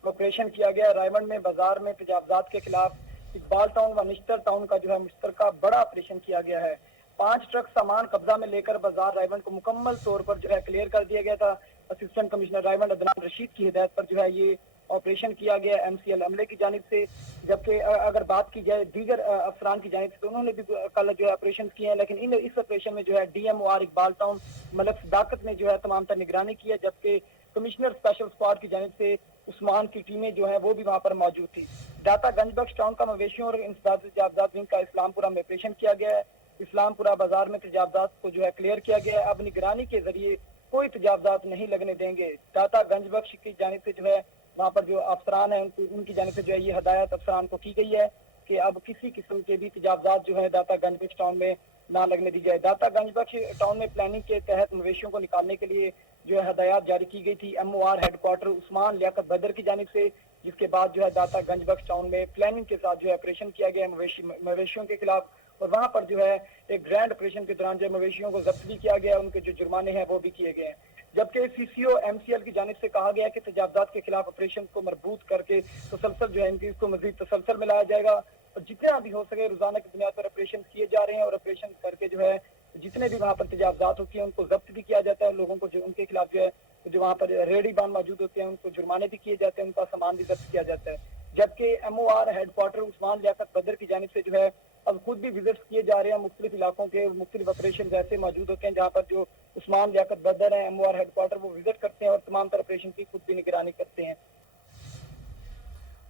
ऑपरेशन किया गया। रायमंड में बाजार में तजावजात के खिलाफ इकबाल टाउन व निश्तर टाउन का जो है मुश्तरका बड़ा ऑपरेशन किया गया है। 5 ट्रक सामान कब्जा में लेकर बाजार रायमंड को मुकम्मल तौर पर जो है क्लियर कर दिया गया था। Assistant commissioner Raymond Adnan Rashid की हिदायत पर जो है ये ऑपरेशन किया गया MCL अमले की जानिब से। जबकि अगर बात की जाए दीगर अफसरान की जानिब से तो उन्होंने भी कल जो है ऑपरेशन किए हैं, लेकिन इस ऑपरेशन में जो है DMOR इकबाल टाउन मलक सदाकत ने जो है तमाम तर निगरानी की है, जबकि कमिश्नर स्पेशल स्क्वाड की जानिब से उस्मान की टीमें जो है वो भी वहाँ पर मौजूद थी। दाता गंजबख्श टाउन का मवेशियों और इंसदाद तजावजात विंग का इस्लामपुरा में ऑपरेशन किया गया है। इस्लामपुरा बाजार में तजावजात को जो है क्लियर किया गया है। अब निगरानी के जरिए कोई तजावजात नहीं लगने देंगे। दाता गंजबख्श की जानिब से जो है वहाँ पर जो अफसरान हैं उनकी जानिब से जो है ये हदायत अफसरान को की गई है कि अब किसी किस्म के भी तजावजात जो है दाता गंजबख्श टाउन में ना लगने दी जाए। दाता गंजबख्श टाउन में प्लानिंग के तहत मवेशियों को निकालने के लिए जो है हदायत जारी की गई थी MOR हेडक्वार्टर उस्मान लियाकत बदर की जानिब से, जिसके बाद जो है दाता गंजबख्श टाउन में प्लानिंग के साथ जो है ऑपरेशन किया गया मवेशियों के खिलाफ। और वहाँ पर जो है एक ग्रैंड ऑपरेशन के दौरान जो मवेशियों को जब्त भी किया गया, उनके जो जुर्माने हैं वो भी किए गए हैं। जबकि CCO MCL की जानिब से कहा गया कि तजावजात के खिलाफ ऑपरेशन को मरबूत करके तसलसल जो है इनकी इसको मजीद तसलसल में लाया जाएगा और जितना भी हो सके रोजाना की बुनियाद पर ऑपरेशन किए जा रहे हैं और ऑपरेशन करके जो है जितने भी वहाँ पर तजावजात होती हैं उनको जब्त भी किया जाता है। लोगों को जो उनके खिलाफ जो है जो वहाँ पर रेडी बांध मौजूद होते हैं उनको जुर्माने भी किए जाते हैं, उनका सामान भी जब्त किया जाता है। जबकि MOR हेडक्वार्टर उस्मान लियाकत बदर की जानिब से जो है अब खुद भी विजिट किए जा रहे हैं। मुख्तलिफ इलाकों के मुख्तलिफ ऑपरेशन ऐसे मौजूद होते हैं जहाँ पर जो उस्मान लियाकत बदर है MOR हेडक्वार्टर वो विजिट करते हैं और तमाम तरह ऑपरेशन की खुद भी निगरानी करते हैं।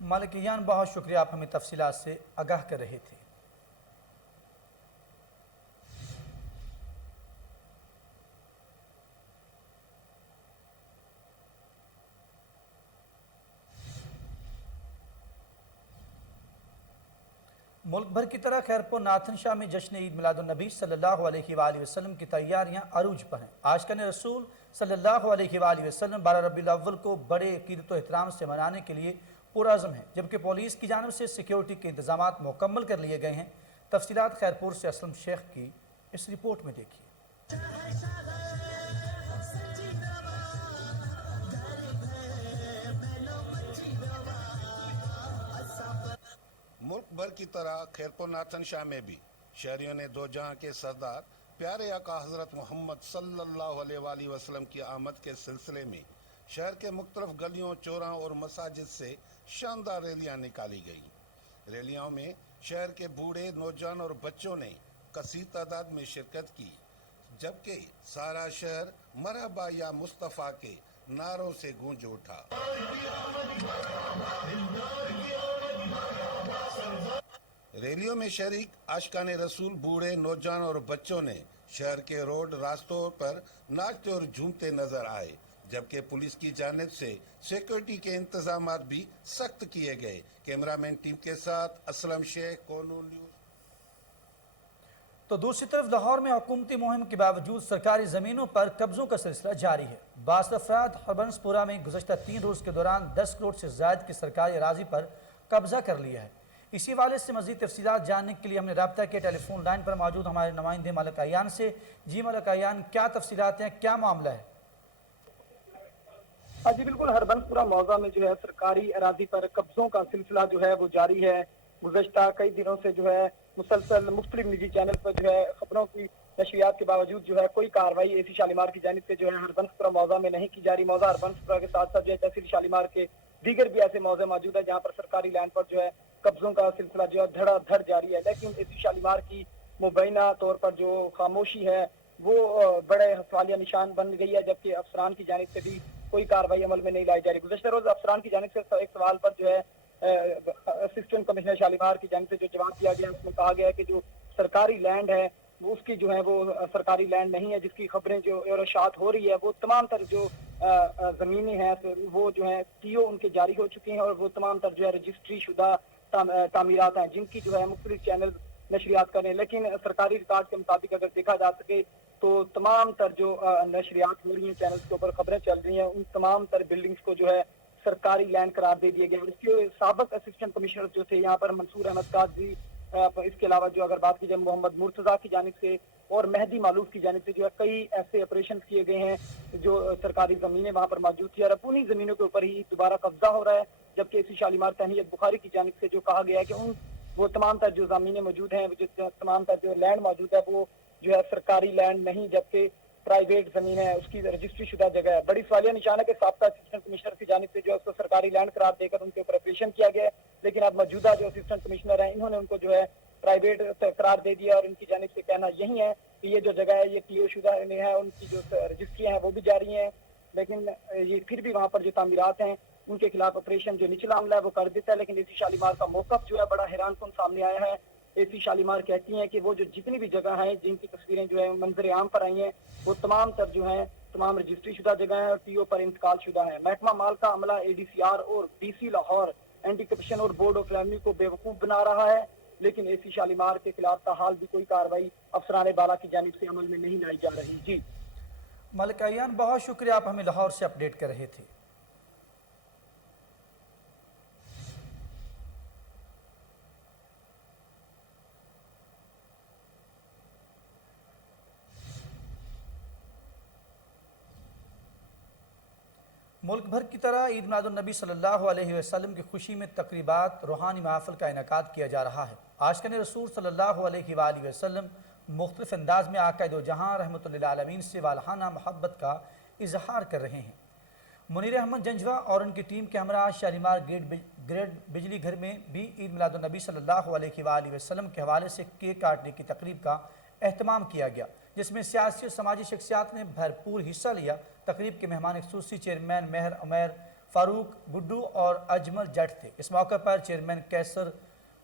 मालिक अयान, बहुत शुक्रिया, आप हमें तफसीलात से आगाह कर रहे थे। मुल्क भर की तरह खैरपुर नाथन शाह में जश्न ईद मिलादुन्नबी सल्लल्लाहु अलैहि वसल्लम की तैयारियां अरूज पर हैं। आशिकान रसूल सल्लल्लाहु अलैहि वसल्लम 12 रबीउल अव्वल को बड़े अकीदत व एहतराम से मनाने के लिए पुरअज़्म हैं, जबकि पुलिस की जानिब से सिक्योरिटी के इंतजाम मुकम्मल कर लिए गए हैं। तफसीलात खैरपुर से असलम शेख की इस रिपोर्ट में देखिए। मुल्क भर की तरह खैरपुर नाथन शाह में भी शहरियों ने दो जहां के सरदार प्यारे आका हज़रत मोहम्मद सल्लल्लाहु अलैहि वसल्लम की आमद के सिलसिले में शहर के मुख्तलिफ गलियों, चौराहों और मसाजिद से शानदार रैलियां निकाली गई। रैलियों में शहर के बूढ़े, नौजवान और बच्चों ने कसीर तादाद में शिरकत की, जबकि सारा शहर मरहबा या मुस्तफ़ा के नारों से गूंज उठा। रैलियों में शरीक आशिकाने रसूल, बूढ़े, नौजवान और बच्चों ने शहर के रोड रास्तों पर नाचते और झूमते नजर आए, जबकि पुलिस की जानिब से सिक्योरिटी के इंतजाम भी सख्त किए गए। कैमरामैन टीम के साथ असलम शेख, कोनू न्यूज़। तो दूसरी तरफ लाहौर में हुकूमती मुहिम के बावजूद सरकारी ज़मीनों पर कब्जों का सिलसिला जारी है। बास अफराद हरबंसपुरा में गुज़श्ता 3 रोज़ के दौरान 10 करोड़ से ज़ायद की सरकारी अराजी पर कब्जा कर लिया है। इसी हवाले से मज़ीद तफसीलात जानने के लिए हमने रब्ता किया टेलीफोन लाइन पर मौजूद हमारे नुमाइंदे मालिक अयान से। जी मालिक अयान, क्या तफसीलात हैं, क्या मामला है? जी बिल्कुल, हरबंसपुरा मौजा में जो है सरकारी अराजी पर कब्जों का सिलसिला जो है वो जारी है। गुज़श्ता कई दिनों से जो है मुसलसल मुख्तलिफ निजी चैनल पर जो है खबरों की नशरियात के बावजूद जो है कोई कार्रवाई एसी शालीमार की जानिब से जो है हरबंसपुरा मौजा में नहीं की जा रही। मौजा हरबंसपुरा के साथ साथ जो है तहसील शालीमार के दीगर भी ऐसे मौजे मौजूद है जहाँ पर सरकारी लैंड पर जो है कब्जों का सिलसिला जो है धड़ाधड़ जारी है। लेकिन एसी शालीमार की मुबैना तौर पर जो खामोशी है वो बड़े सवालिया निशान बन गई है, जबकि अफसरान की जानिब से भी कोई कार्रवाई अमल में नहीं लाई जा रही। गुज़श्ता रोज अफसरान की जानिब से एक सवाल पर जो है असिस्टेंट कमिश्नर शालीमार की जानिब से जो जवाब दिया गया उसमें कहा गया है कि जो सरकारी लैंड है वो उसकी जो है वो सरकारी लैंड नहीं है, जिसकी खबरें जो और इशाअत हो रही है वो तमाम तर जो ज़मीनें हैं वो जो है TO उनके जारी हो चुके हैं और वो तमाम तर जो है रजिस्ट्री शुदा तामीरात हैं जिनकी जो है मुख्तलिफ चैनल नशरियात करें। लेकिन सरकारी रिकॉर्ड के मुताबिक अगर देखा जा सके तो तमाम तर जो नशरियात हो रही हैं, चैनल्स के ऊपर खबरें चल रही हैं, उन तमाम तर बिल्डिंग्स को जो है सरकारी लैंड करार दे दिए गए। इसके साबिक असिस्टेंट कमिश्नर जो थे यहाँ पर मंसूर अहमद काजी इसके अलावा जो अगर बात की जाए मोहम्मद मुर्तज़ा की जानिब से और मेहदी मालूफ की जानिब से जो है कई ऐसे ऑपरेशन किए गए हैं जो सरकारी ज़मीनें वहाँ पर मौजूद थी और अब उन्हीं ज़मीनों के ऊपर ही दोबारा कब्जा हो रहा है। जबकि एसी शालीमार तहनीत बुखारी की जानिब से जो कहा गया है कि वो तमाम तर जो ज़मीनें मौजूद हैं, जो तमाम तर जो लैंड मौजूद है वो जो है सरकारी लैंड नहीं जबकि प्राइवेट ज़मीन है, उसकी रजिस्ट्री शुदा जगह है। बड़ी सवालिया निशान है कि साबका असिस्टेंट कमिश्नर की जानिब से जो है उसको सरकारी लैंड करार देकर उनके ऊपर ऑपरेशन किया गया है, लेकिन अब मौजूदा जो असिस्टेंट कमिश्नर हैं इन्होंने उनको जो है प्राइवेट करार दे दिया और इनकी जानिब से कहना यही है कि ये जो जगह है ये टीओ शुदा में है, उनकी जो रजिस्ट्रियाँ हैं वो भी जारी हैं, लेकिन ये फिर भी वहाँ पर जो तामीरात हैं उनके खिलाफ ऑपरेशन जो निचला अमला है वो कर देता है। लेकिन एसी शालीमार का मौक़िफ़ जो है बड़ा हैरान कुन सामने आया है। एसी शालीमार कहती हैं कि वो जो जितनी भी जगह हैं जिनकी तस्वीरें जो है मंजर आम पर आई हैं वो तमाम तर जो हैं तमाम रजिस्ट्री शुदा जगह हैं और टीओ पर इंतकाल शुदा है। महकमा माल का अमला ADCR और DC लाहौर एंटी करप्शन और बोर्ड ऑफ रेवेन्यू को बेवकूफ़ बना रहा है, लेकिन एसी शालीमार के खिलाफ ताहाल भी कोई कार्रवाई अफसरान बाला की जानिब से अमल में नहीं लाई जा रही। जी मलिक अयान, बहुत शुक्रिया, आप हमें लाहौर से अपडेट कर रहे थे। मुल्क भर की तरह ईद मिलादुन्नबी सल्लल्लाहु अलैहि वसल्लम की खुशी में तकरीबात रूहानी महफिल का इनेकाद किया जा रहा है। आशिक़ान रसूल सल्लल्लाहु अलैहि वसल्लम मुख्तलिफ अंदाज में आक़ाए दो जहां रहमतुल लिल आलमीन से वालहाना मोहब्बत का इजहार कर रहे हैं। मुनीर अहमद जंजवा और उनकी टीम के हमरा शालीमार ग्रेड बिजली घर में भी ईद मिलादुन्नबी सल्लल्लाहु अलैहि वसल्लम के हवाले से केक काटने की तकरीब का एहतमाम किया गया, जिसमें सियासी और समाजी शख्सियात ने भरपूर हिस्सा लिया। तकरीब के मेहमान खुसूसी चेयरमैन मेहर उमैर फ़ारूक गुड्डू और अजमल जट थे। इस मौके पर चेयरमैन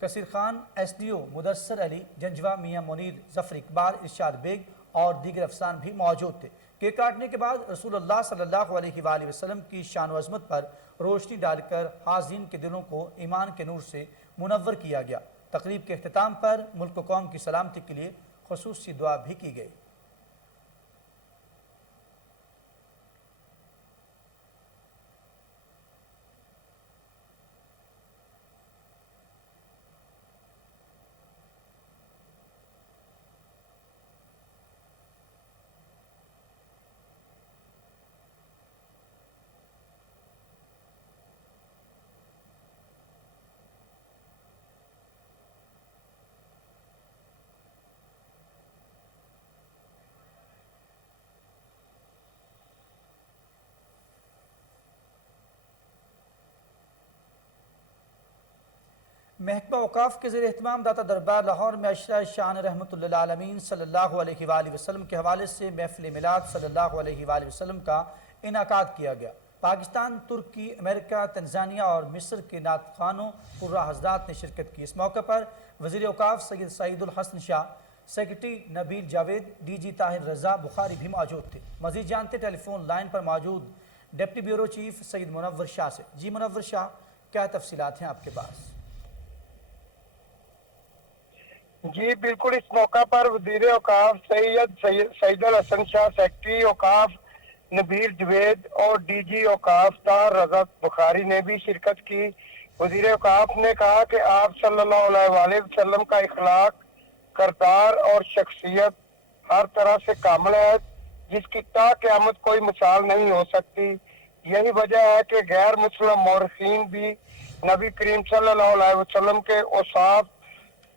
कसीर खान, SDO मुदस्सर अली जंजवा, मियाँ मुनीर, ज़फ़र इकबाल, इरशाद बेग और दीगर अफसार भी मौजूद थे। केक काटने के बाद रसूलुल्लाह सल्लल्लाहु अलैहि वसल्लम की शान व अज़मत पर रोशनी डालकर हाज़रीन के दिलों को ईमान के नूर से मुनव्वर किया गया। तकरीब के अख्तिताम पर मुल्क व कौम की सलामती के लिए खुसूसी दुआ भी की गई। महकमा औकाफ के ज़रिए एहतमाम दाता दरबार लाहौर में अशरा शान रहमतुल लिल आलमीन सल्लल्लाहु अलैहि वसल्लम के हवाले से महफिल मिलाद सल्लल्लाहु अलैहि वसल्लम का इनाकाद किया गया। पाकिस्तान, तुर्की, अमेरिका, तंजानिया और मिस्र के नात खानों कुर्रा हज़रात ने शिरकत की। इस मौके पर वज़ीर औकाफ सैयद सईदुल हसन शाह, सेक्रेटरी नबील जावेद, DG ताहिर रज़ा बुखारी भी मौजूद थे। मज़ीद जानते टेलीफोन लाइन पर मौजूद deputy bureau chief Syed Munawwar Shah से। जी मुनव्वर शाह, क्या तफसीलात हैं आपके पास? जी बिल्कुल, इस मौका पर वज़ीर औकाफ सईदुल हसन शाह, सेक्रेटरी औकाफ नबील जवेद और DG औकाफ ताहिर रज़ा बुखारी ने भी शिरकत की। वज़ीर औकाफ ने कहा कि आप सल्लल्लाहु अलैहि वसल्लम का इखलाक, करदार और शख्सियत हर तरह से कामिल है, जिसकी ता क़यामत कोई मिसाल नहीं हो सकती। यही वजह है कि गैर मुस्लिम मौरखीन भी नबी करीम सल्लल्लाहु अलैहि वसल्लम के औसाफ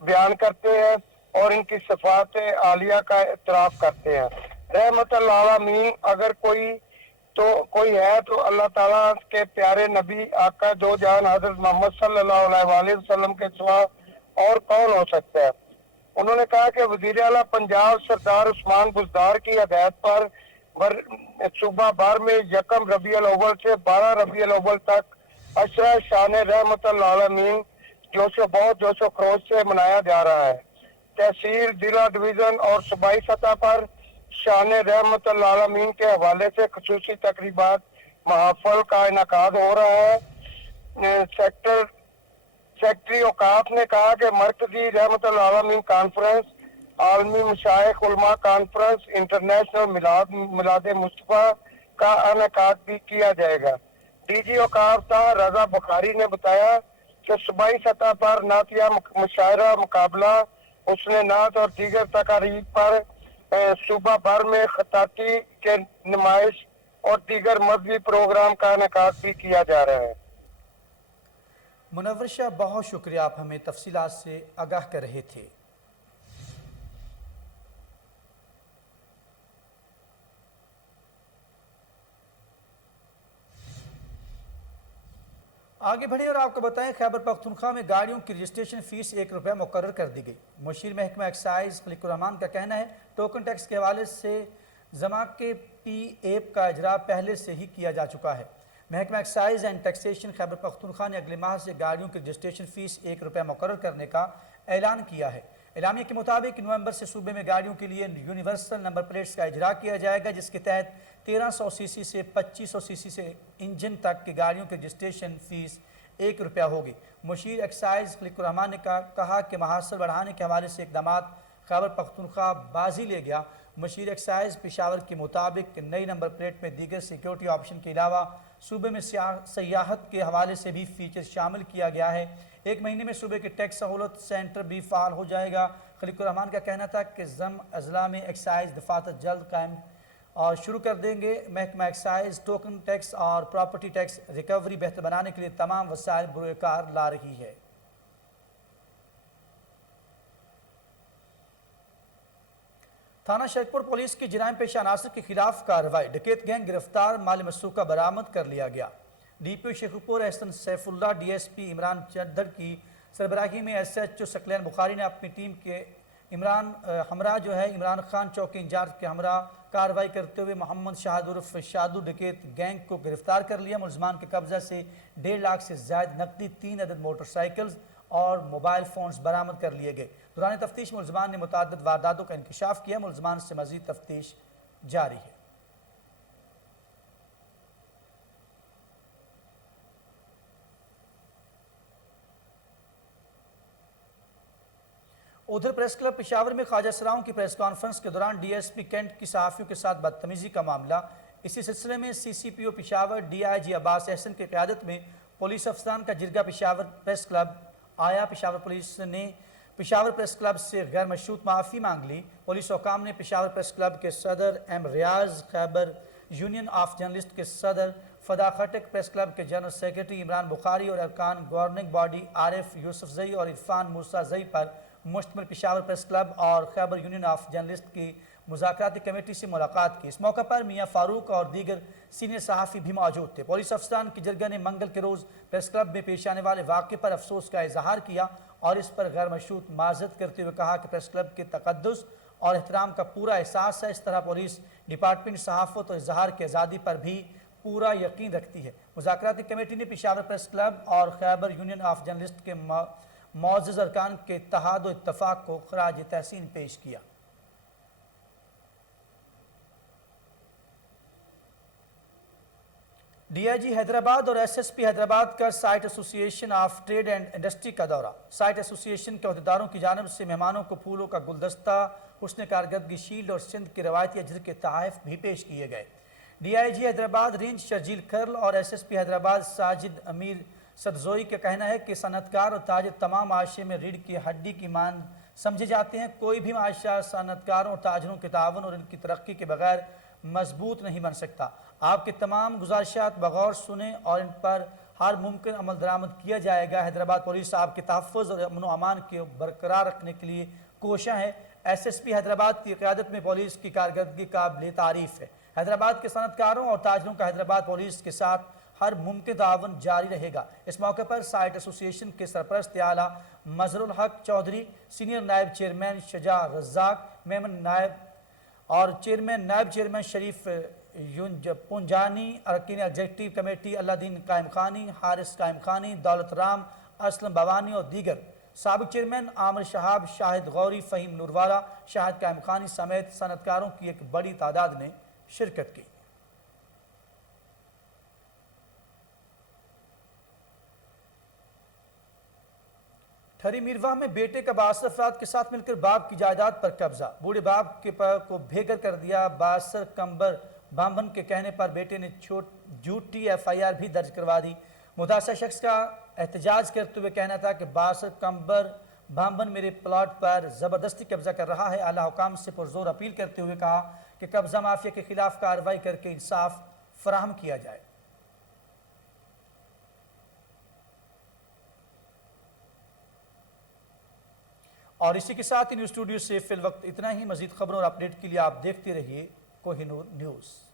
बयान करते हैं और इनकी सिफात आलिया का इतराफ़ करते हैं। रहमतुल आलमीन अगर कोई है तो अल्लाह ताला के प्यारे नबी आका दो जहान हज़रत मोहम्मद सल्लल्लाहु अलैहि वसल्लम के सिवा और कौन हो सकता है। उन्होंने कहा कि वज़ीर आला पंजाब सरदार उस्मान बुज़दार की हदायत पर सूबा भर में 1 रबीउल अव्वल से 12 रबीउल अव्वल तक अशरा शान रहमतुल आलमीन बहुत जोशो खरोश से मनाया जा रहा है। तहसील, जिला, डिवीजन और सूबाई सतह पर शान रहमतुल आलमीन के हवाले से खुसूसी तकरीबात महफिल का इनेकाद हो रहा है। सेक्रेटरी औकाफ ने कहा कि मरकजी रहमतुल आलमीन कॉन्फ्रेंस, आलमी मशाइख उलमा कॉन्फ्रेंस, इंटरनेशनल मिलाद मुस्तफा का इनेकाद भी किया जाएगा। DG औकाफ ताहिर रज़ा बुखारी ने बताया जो सूबाई सतह पर नातिया मुशायरा मुकाबला उसने नात और दीगर तकारीब पर सूबा भर में खताती के नुमाइश और दीगर मजहबी प्रोग्राम का इनेकाद भी किया जा रहा है। मुनव्वर शाह, बहुत शुक्रिया, आप हमें तफसीलात से आगाह कर रहे थे। आगे बढ़े और आपको बताएं, खैबर पख्तूनख्वा में गाड़ियों की रजिस्ट्रेशन फीस ₹1 मुकर्रर कर दी गई। मुशीर महकमा एक्साइज खलीकुर रहमान का कहना है टोकन टैक्स के हवाले से जमा के PAP का इजरा पहले से ही किया जा चुका है। महकमा excise and taxation Khyber Pakhtunkhwa ने अगले माह से गाड़ियों की रजिस्ट्रेशन फीस ₹1 मुकर्रर करने का ऐलान किया है। एलामिया के मुताबिक नवंबर से सूबे में गाड़ियों के लिए यूनिवर्सल नंबर प्लेट्स का इजरा किया जाएगा, जिसके तहत 1300 सीसी से 2500 सीसी से इंजन तक की गाड़ियों की रजिस्ट्रेशन फीस ₹1 होगी। मुशीर एक्साइज खलीकुर रहमान ने कहा कि महासर बढ़ाने के हवाले से इकदाम खैबर पख्तूनख्वा बाजी ले गया। मुशीर एक्साइज पेशावर के मुताबिक नई नंबर प्लेट में दीगर सिक्योरिटी ऑप्शन के अलावा सूबे में सयाहत के हवाले से भी फीचर शामिल किया गया है। 1 महीने में सूबे के टैक्स सहूलत सेंटर भी फाल हो जाएगा। खलीकुर रहमान का कहना था कि ज़म अजला में एक्साइज दफातर जल्द कायम और शुरू कर देंगे। महकमा एक्साइज टोकन टैक्स और प्रॉपर्टी टैक्स रिकवरी बेहतर बनाने के लिए तमाम वसाइल बुरेकार ला रही है। थाना शेखपुर पुलिस की जराइम पेशा अनासर के खिलाफ कार्रवाई, डकैत गैंग गिरफ्तार, माल मसूका बरामद कर लिया गया। DPO शेखपुर एहसन सैफुल्लाह, DSP इमरान चद्दर की सरबराही में SHO सकलैन बुखारी ने अपनी टीम के इमरान खान चौकी इंचार्ज के हमरा कार्रवाई करते हुए मोहम्मद शाहद उर्फ शादू डकैत गैंग को गिरफ्तार कर लिया। मुलजमान के कब्जा से 1.5 लाख से ज्यादा नकदी, 3 अदद मोटरसाइकिल्स और मोबाइल फोन्स बरामद कर लिए गए। दौरान तफ्तीश मुलजमान ने मुतअद्दिद वारदातों का इंकशाफ किया। मुलजमान से मजीद तफ्तीश जारी है। उधर प्रेस क्लब पेशावर में ख्वाजा सराओं की प्रेस कॉन्फ्रेंस के दौरान DSP कैंट की सहाफ़ियों के साथ बदतमीजी का मामला। इसी सिलसिले में CCPO पेशावर DIG अब्बास एहसन की क़यादत में पुलिस अफसरान का जिरगा पेशावर प्रेस क्लब आया। पेशावर पुलिस ने पेशावर प्रेस क्लब से गैर मशरूत माफ़ी मांग ली। पुलिस हुकाम ने पेशावर प्रेस क्लब के सदर M Riaz, Khyber union of journalist के सदर फदा खटक, प्रेस क्लब के जनरल सेक्रेटरी इमरान बुखारी और अरकान गवर्निंग बॉडी आरिफ यूसुफ जई और इरफान मूसा जई पर मुश्तमिल पेशावर प्रेस क्लब और खैबर यूनियन ऑफ जर्नलिस्ट की मुज़ाकराती कमेटी से मुलाकात की। इस मौके पर मियाँ फारूक और दीगर सीनियर सहाफ़ी भी मौजूद थे। पुलिस अफसरान की जरगा ने मंगल के रोज़ प्रेस क्लब में पेश आने वाले वाक़े पर अफसोस का इजहार किया और इस पर गैर मशरूत माज़रत करते हुए कहा कि प्रेस क्लब के तक़द्दुस और एहतराम का पूरा एहसास है। इस तरह पुलिस डिपार्टमेंट सहाफ़त और इजहार की आज़ादी पर भी पूरा यकीन रखती है। मुज़ाकराती कमेटी ने पेशावर प्रेस क्लब और खैबर यूनियन ऑफ जर्नलिस्ट के मौजूद अरकान के इत्तेहाद और इत्तफ़ाक़ को ख़राज तहसीन पेश किया। DIG हैदराबाद और SSP हैदराबाद का site association of trade and industry का दौरा। साइट एसोसिएशन के अहदेदारों की जानिब से मेहमानों को फूलों का गुलदस्ता, हुस्न कारकर्दगी शील्ड और सिंध के रवायती अजर के तोहफ़े भी पेश किए गए। DIG हैदराबाद रेंज शर्जील खर्ल और SSP हैदराबाद साजिद अमीर सदजोई का कहना है कि सनतकार और ताजिर तमाम माशरे में रीढ़ की हड्डी की मान समझे जाते हैं। कोई भी माशरा सनतकारों और ताजरों के तावन और इनकी तरक्की के बगैर मजबूत नहीं बन सकता। आपके तमाम गुजारिशात बगौर सुने और इन पर हर मुमकिन अमल दरामद किया जाएगा। हैदराबाद पुलिस आपके तहफ़्फ़ुज़ और अमन व अमान के बरकरार रखने के लिए कोशिश है। SSP हैदराबाद की क़यादत में पुलिस की कारकर्दगी काबिल तारीफ़ है। हैदराबाद के सनतकारों और ताजरों का हैदराबाद पुलिस के साथ हर मुमकिन तावन जारी रहेगा। इस मौके पर साइट एसोसिएशन के सरपरस्त आला मजरुल हक चौधरी, सीनियर नायब चेयरमैन शजा रज़ाक, मेमन नायब और नायब चेयरमैन शरीफ पुंजानी, अरकान एग्जीक्यूटिव कमेटी अल्लादीन कायम खानी, हारिस कायम खानी, दौलत राम, असलम भवानी और दीगर साबिक चेयरमैन आमिर शहाब, शाहिद गौरी, फ़हीम नूरवाला, शाहिद कायम खानी समेत सनतकारों की एक बड़ी तादाद ने शिरकत की। ठरी मीरवाह में बेटे का 62 अफराद के साथ मिलकर बाप की जायदाद पर कब्जा। बूढ़े बाप के को भेगर कर दिया। बासर कंबर बामन के कहने पर बेटे ने झूठी FIR भी दर्ज करवा दी। मुतासर शख्स का एहतजाज करते हुए कहना था कि बासर कंबर बामबन मेरे प्लाट पर ज़बरदस्ती कब्जा कर रहा है। आला हुकाम से पुरजोर अपील करते हुए कहा कि कब्जा माफिया के खिलाफ कार्रवाई करके इंसाफ फराहम किया जाए। और इसी के साथ इन स्टूडियो से फिल वक्त इतना ही। मजीद खबरों और अपडेट के लिए आप देखते रहिए कोहिनूर न्यूज़।